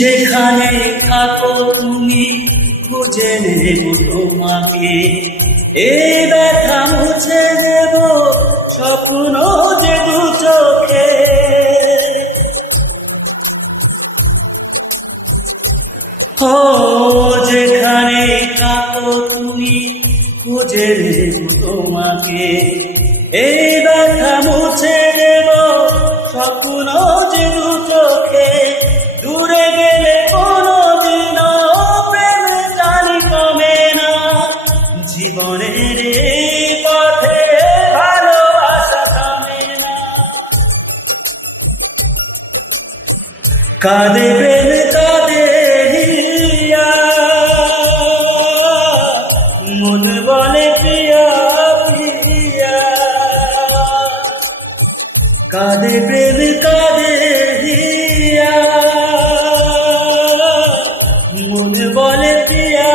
যেখানে থাকো তুমি খুঁজে নেব তোমাকে, এই ব্যথা মুছে দেব স্বপ্ন যে দু চোখে। ও যেখানে থাকো তুমি খুঁজে নেব তোমাকে, এই ব্যথা মুছে দেব স্বপ্ন যে দু চোখে। দূরে গেলে কোনদিনও প্রেম জানি কমে না, জীবনের এই পথে ভালোবাসা থামে না। কাঁদে প্রেম কাঁদে হিয়া, মন বলে প্রিয়া প্রিয়া। কাঁদে প্রেম কাঁদে হিয়া, মন বলে প্রিয়া